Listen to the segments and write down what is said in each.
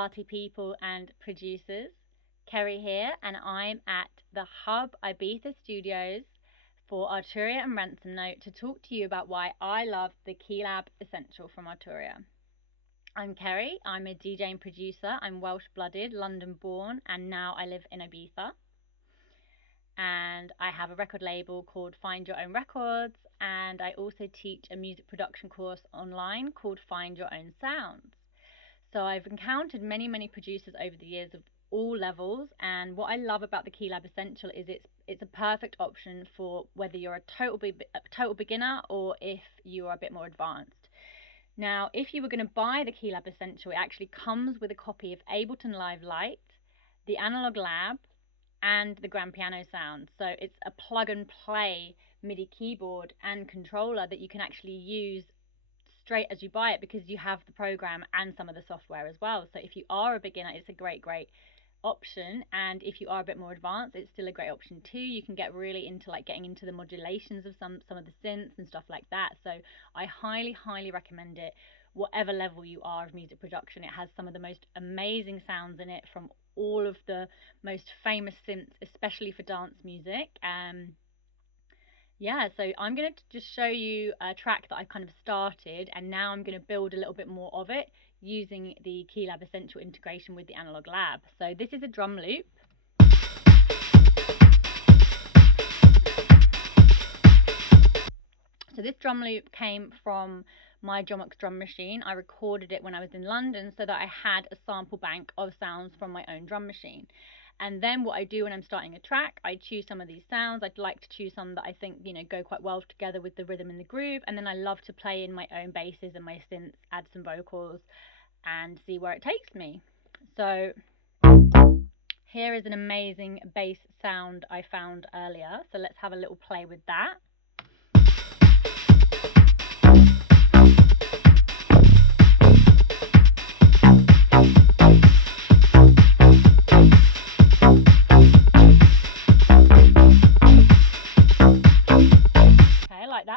party people and producers. Ceri here, and I'm at the Hub Ibiza Studios for Arturia and Ransom Note to talk to you about why I love the Keylab Essential from Arturia. I'm Ceri, I'm a DJ and producer. I'm Welsh-blooded, London born, and now I live in Ibiza. And I have a record label called Find Your Own Records, and I also teach a music production course online called Find Your Own Sounds. So I've encountered many producers over the years of all levels, and what I love about the Keylab Essential is it's a perfect option for whether you're a total beginner or if you are a bit more advanced. Now, if you were going to buy the Keylab Essential, it actually comes with a copy of Ableton Live Lite, the Analog Lab, and the grand piano sound. So it's a plug and play MIDI keyboard and controller that you can actually use straight as you buy it, because you have the program and some of the software as well. So if you are a beginner, it's a great option, and if you are a bit more advanced, it's still a great option too. You can get really into getting into the modulations of some of the synths and stuff like that. So I highly recommend it, whatever level you are of music production. It has some of the most amazing sounds in it from all of the most famous synths, especially for dance music. Yeah, so I'm going to just show you a track that I kind of started, and now I'm going to build a little bit more of it using the Keylab Essential integration with the Analog Lab. So this is a drum loop. So this drum loop came from my Jomox drum machine. I recorded it when I was in London so that I had a sample bank of sounds from my own drum machine. And then what I do when I'm starting a track, I choose some of these sounds. I'd like to choose some that I think, go quite well together with the rhythm and the groove. And then I love to play in my own basses and my synths, add some vocals, and see where it takes me. So here is an amazing bass sound I found earlier. So let's have a little play with that.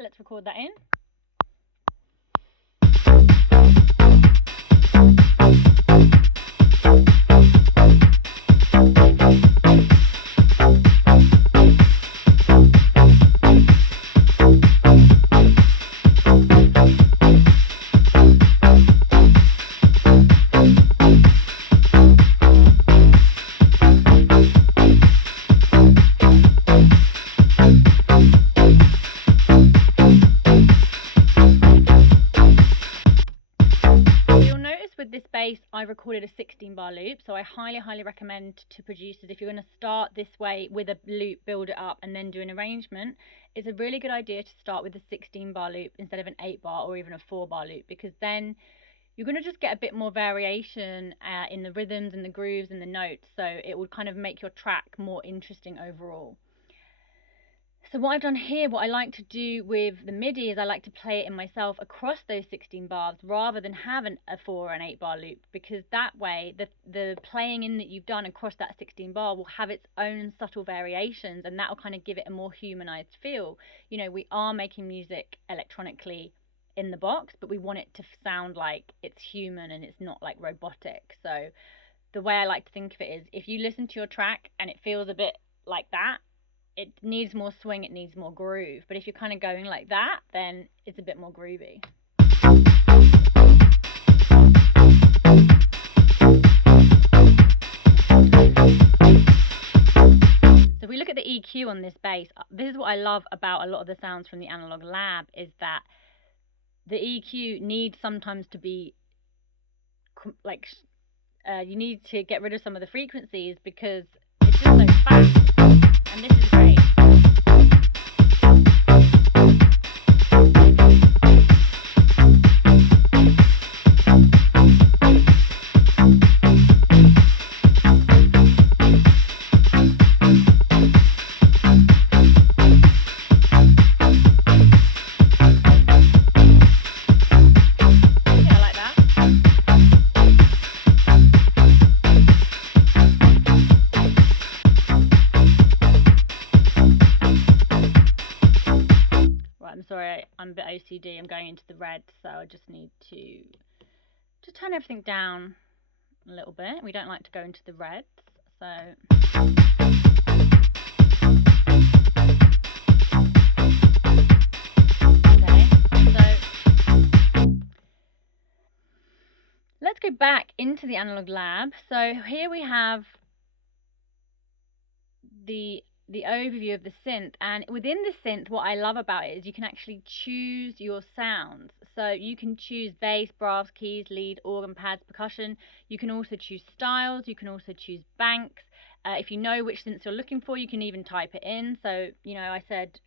Let's record that in. I recorded a 16-bar loop, so I highly recommend to producers, if you're going to start this way with a loop, build it up and then do an arrangement, it's a really good idea to start with a 16-bar loop instead of an 8-bar or even a 4-bar loop, because then you're going to just get a bit more variation in the rhythms and the grooves and the notes, so it will kind of make your track more interesting overall. So what I've done here, what I like to do with the MIDI is I like to play it in myself across those 16 bars rather than having a 4 or an 8 bar loop, because that way the playing in that you've done across that 16 bar will have its own subtle variations, and that will kind of give it a more humanized feel. We are making music electronically in the box, but we want it to sound like it's human and it's not like robotic. So the way I like to think of it is, if you listen to your track and it feels a bit like that, it needs more swing, it needs more groove. But if you're kind of going like that, then it's a bit more groovy. So if we look at the EQ on this bass, this is what I love about a lot of the sounds from the Analog Lab, is that the EQ needs sometimes to be you need to get rid of some of the frequencies because it's just so fast. And this is great. I'm a bit OCD, I'm going into the red, so I just need to turn everything down a little bit. We don't like to go into the reds, so. Let's go back into the analog lab. So here we have the overview of the synth, and within the synth, what I love about it is you can actually choose your sounds. So you can choose bass, brass, keys, lead, organ, pads, percussion. You can also choose styles. You can also choose banks. If you know which synths you're looking for, you can even type it in. So, you know, I said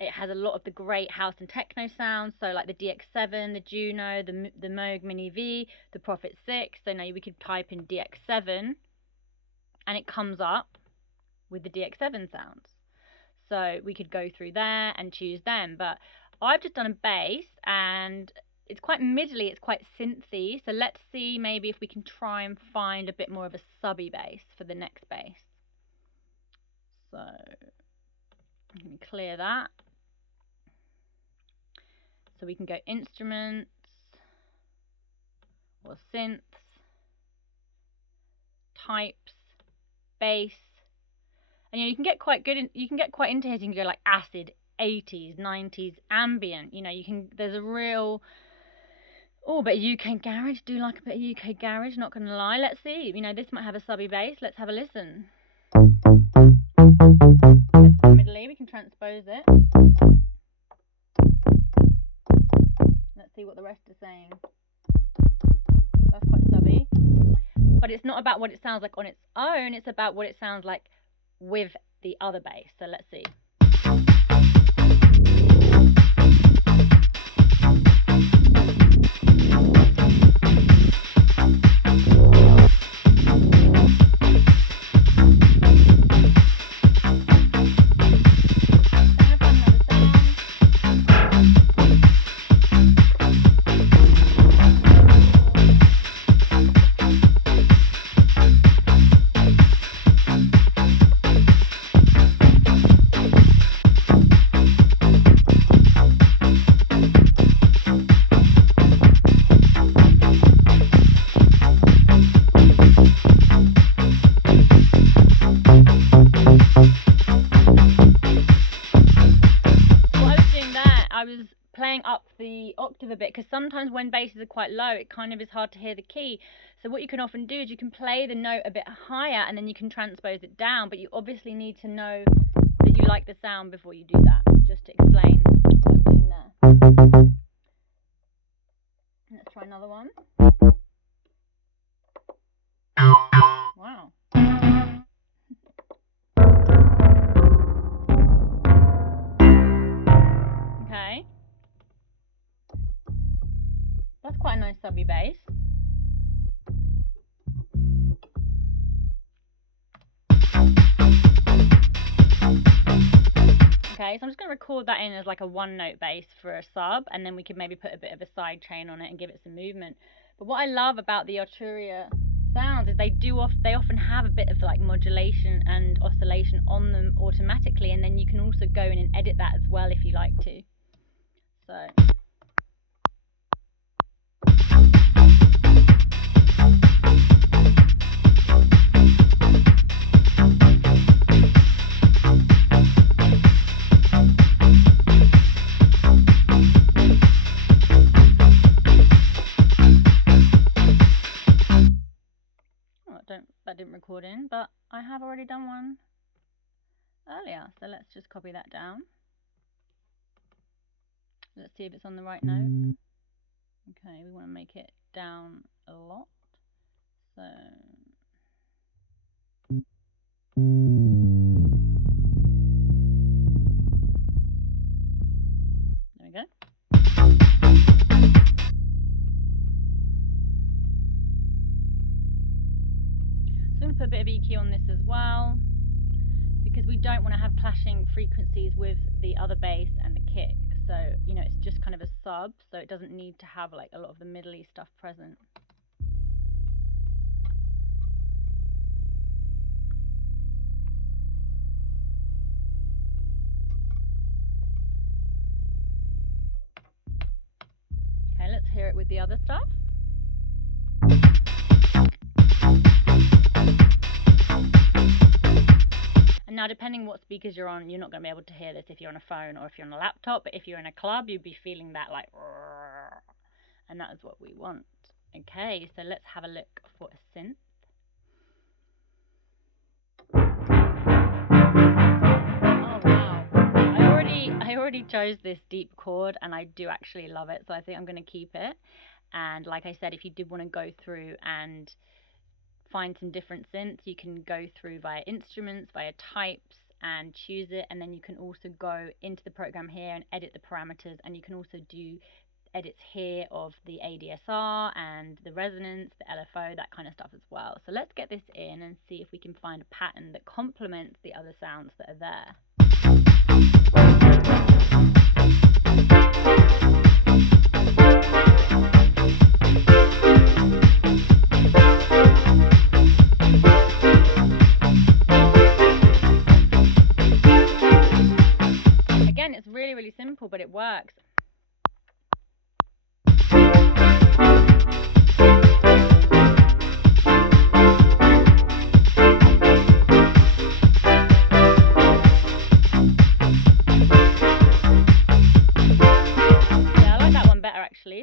it has a lot of the great house and techno sounds, so like the DX7, the Juno, the Moog Mini V, the Prophet 6. So now we could type in DX7 and it comes up with the DX7 sounds. So we could go through there and choose them, but I've just done a bass and it's quite middly, it's quite synthy. So let's see maybe if we can try and find a bit more of a subby bass for the next bass. So let me clear that. So we can go instruments or synths, types, bass, and you know, you can get quite good. You can get quite into here. You can go like acid, 80s, 90s, ambient. You know, you can. There's a real. Oh, but UK garage. Do like a bit of UK garage. Not gonna lie. Let's see. You know, this might have a subby bass. Let's have a listen. Let's go middle-y. We can transpose it. Let's see what the rest are saying. That's quite subby. But it's not about what it sounds like on its own, it's about what it sounds like with the other bass. So let's see. Up the octave a bit, because sometimes when basses are quite low it kind of is hard to hear the key. So what you can often do is you can play the note a bit higher and then you can transpose it down, but you obviously need to know that you like the sound before you do that. Just to explain what I'm doing there. Let's try another one. Wow. Okay. That's quite a nice subby bass. Okay, so I'm just going to record that in as like a one note bass for a sub, and then we could maybe put a bit of a side chain on it and give it some movement. But what I love about the Arturia sounds is they often have a bit of like modulation and oscillation on them automatically, and then you can also go in and edit that as well if you like to. So that didn't record in, but I have already done one earlier, so let's just copy that down. Let's see if it's on the right note. Okay, we want to make it down a lot, so there we go. So I'm going to put a bit of EQ on this as well, because we don't want to have clashing frequencies with the other bass and the kick. So, you know, it's just kind of a sub, so it doesn't need to have like a lot of the middle-y stuff present. Okay, let's hear it with the other stuff. Now, depending what speakers you're on, you're not going to be able to hear this if you're on a phone or if you're on a laptop, but if you're in a club, you'd be feeling that like, and that is what we want. Okay, so let's have a look for a synth. Oh wow, I already chose this deep chord and I do actually love it, so I think I'm going to keep it. And like I said, if you did want to go through and find some different synths, you can go through via instruments, via types, and choose it, and then you can also go into the program here and edit the parameters, and you can also do edits here of the ADSR and the resonance, the LFO, that kind of stuff as well. So let's get this in and see if we can find a pattern that complements the other sounds that are there. Again, it's really, really simple, but it works.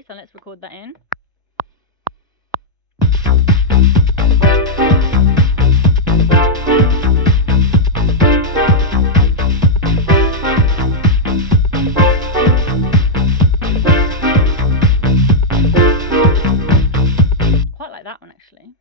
So let's record that in. Quite like that one actually.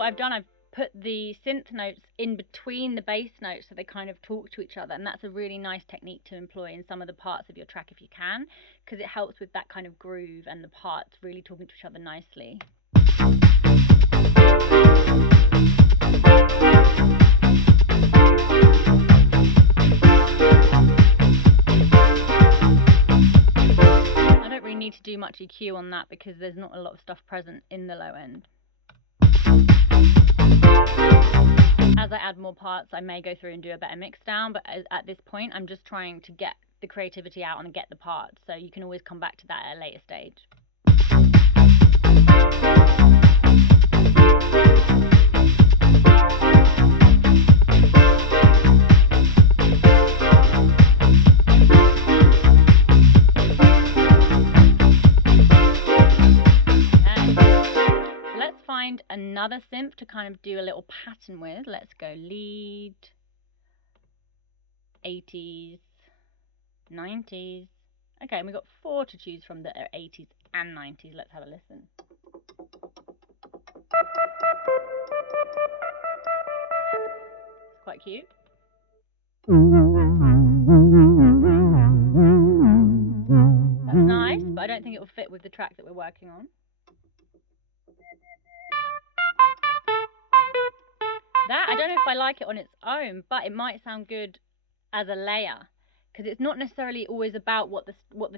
I've done, I've put the synth notes in between the bass notes so they kind of talk to each other, and that's a really nice technique to employ in some of the parts of your track if you can, because it helps with that kind of groove and the parts really talking to each other nicely. I don't really need to do much EQ on that because there's not a lot of stuff present in the low end. As I add more parts, I may go through and do a better mix down, but at this point I'm just trying to get the creativity out and get the parts, so you can always come back to that at a later stage. Another synth to kind of do a little pattern with. Let's go lead, 80s, 90s. Okay, and we've got 4 to choose from that are 80s and 90s. Let's have a listen. It's quite cute. That's nice, but I don't think it will fit with the track that we're working on. That, I don't know if I like it on its own, but it might sound good as a layer, because it's not necessarily always about what the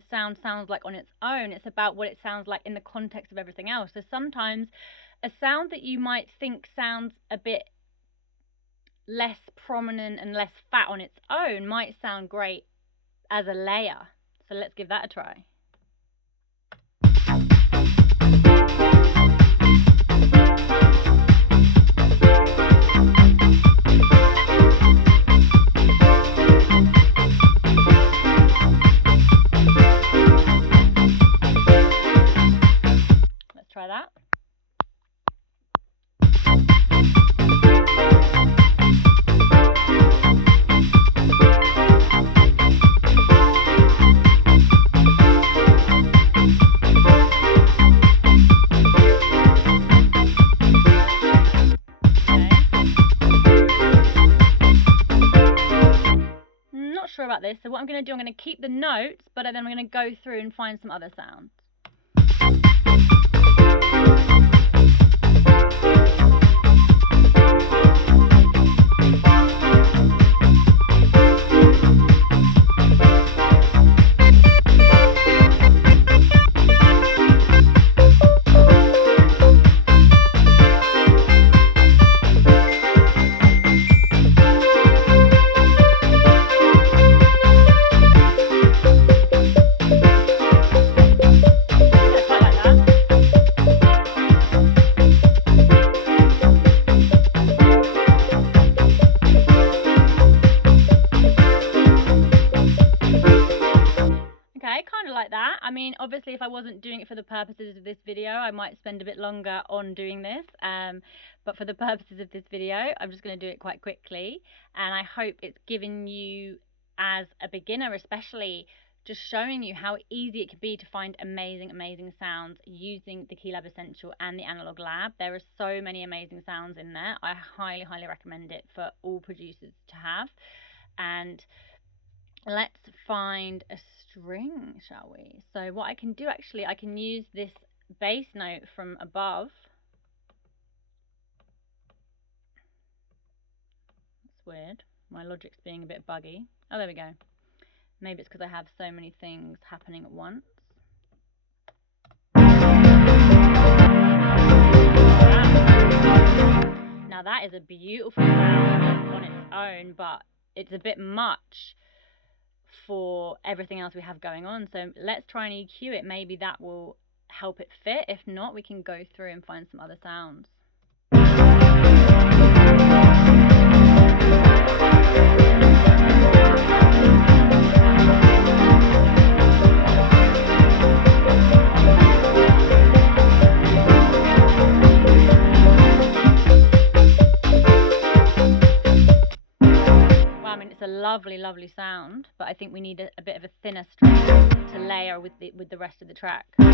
sound sounds like on its own. It's about what it sounds like in the context of everything else. So sometimes a sound that you might think sounds a bit less prominent and less fat on its own might sound great as a layer. So let's give that a try. Try that. not sure about this, so what I'm going to do, I'm going to keep the notes, but then I'm going to go through and find some other sounds. I mean, obviously, if I wasn't doing it for the purposes of this video, I might spend a bit longer on doing this. But for the purposes of this video, I'm just going to do it quite quickly. And I hope it's given you, as a beginner especially, just showing you how easy it can be to find amazing, amazing sounds using the Keylab Essential and the Analog Lab. There are so many amazing sounds in there. I highly, highly recommend it for all producers to have. And let's find a string, shall we? So what I can do, actually, I can use this bass note from above. That's weird. My logic's being a bit buggy. Oh, there we go. Maybe it's because I have so many things happening at once. Now that is a beautiful sound on its own, but it's a bit much for everything else we have going on. So let's try and EQ it. Maybe that will help it fit. If not, we can go through and find some other sounds. It's a lovely, lovely sound, but I think we need a bit of a thinner string to layer with the rest of the track. Because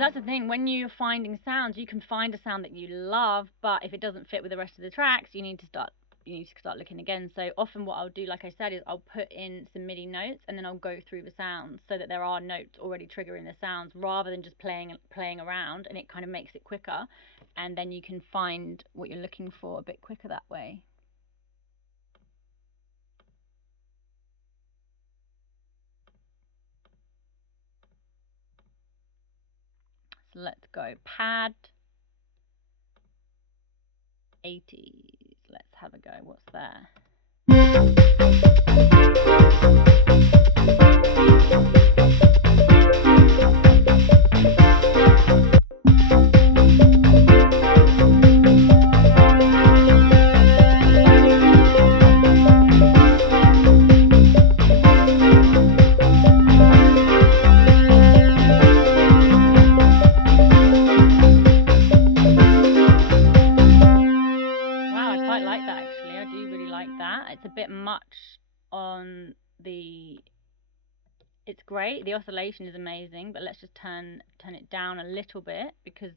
that's the thing, when you're finding sounds, you can find a sound that you love, but if it doesn't fit with the rest of the tracks, you need to start looking again. So often what I'll do, like I said, is I'll put in some MIDI notes and then I'll go through the sounds so that there are notes already triggering the sounds, rather than just playing around, and it kind of makes it quicker, and then you can find what you're looking for a bit quicker that way. So let's go pad 80s. Let's have a go. What's there? It's a bit much on the, it's great, the oscillation is amazing, but let's just turn it down a little bit, because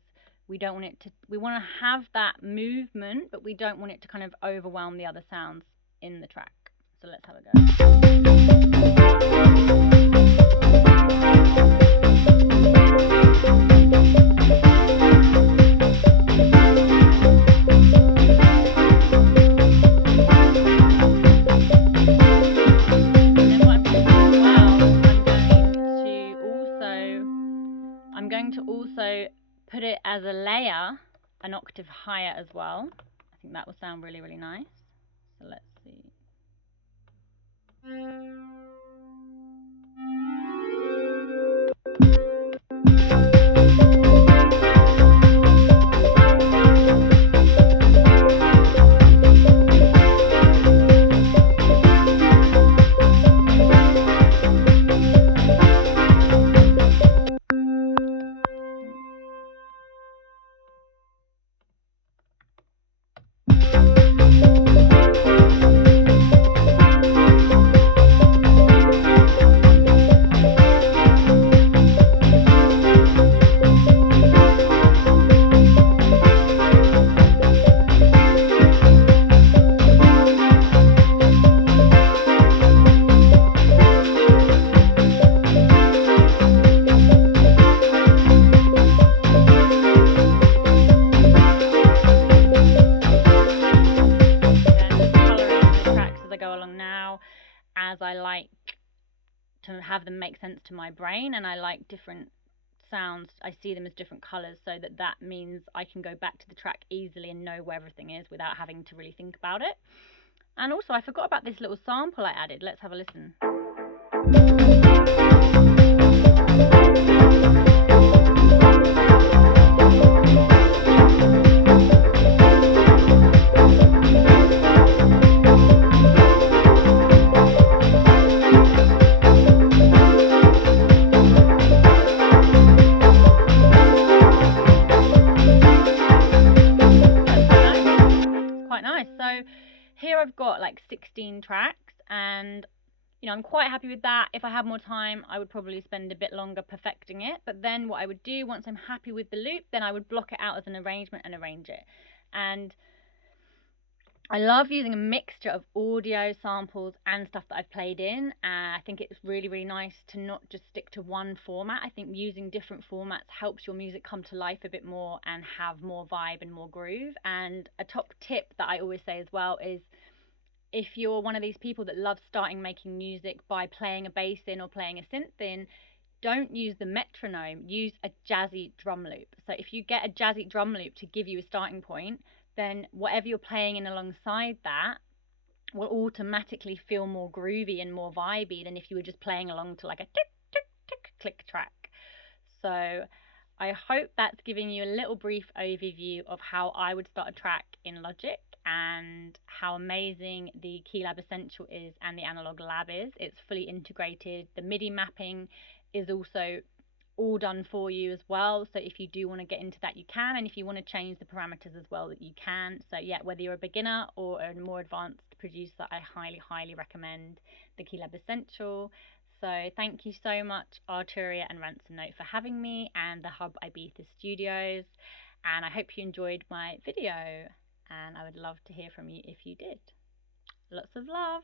we don't want it to, we want to have that movement, but we don't want it to kind of overwhelm the other sounds in the track. So let's have a go. Put it as a layer an octave higher as well. I think that will sound really, really nice. So let's see. them make sense to my brain, and I like different sounds. I see them as different colors, so that means I can go back to the track easily and know where everything is without having to really think about it. And also, I forgot about this little sample I added. Let's have a listen. Quite nice. So here I've got like 16 tracks, and I'm quite happy with that. If I had more time, I would probably spend a bit longer perfecting it. But then what I would do, once I'm happy with the loop, then I would block it out as an arrangement and arrange it. And I love using a mixture of audio, samples, and stuff that I've played in. I think it's really, really nice to not just stick to one format. I think using different formats helps your music come to life a bit more and have more vibe and more groove. And a top tip that I always say as well is, if you're one of these people that loves starting making music by playing a bass in or playing a synth in, don't use the metronome, use a jazzy drum loop. So if you get a jazzy drum loop to give you a starting point, then whatever you're playing in alongside that will automatically feel more groovy and more vibey than if you were just playing along to like a tick, tick, tick, click track. So I hope that's giving you a little brief overview of how I would start a track in Logic and how amazing the Keylab Essential is and the Analog Lab is. It's fully integrated. The MIDI mapping is also all done for you as well, so if you do want to get into that, you can, and if you want to change the parameters as well, that you can. So yeah, whether you're a beginner or a more advanced producer, I highly recommend the Keylab Essential. So thank you so much, Arturia and Ransom Note, for having me, and the Hub Ibiza Studios, and I hope you enjoyed my video, and I would love to hear from you if you did. Lots of love.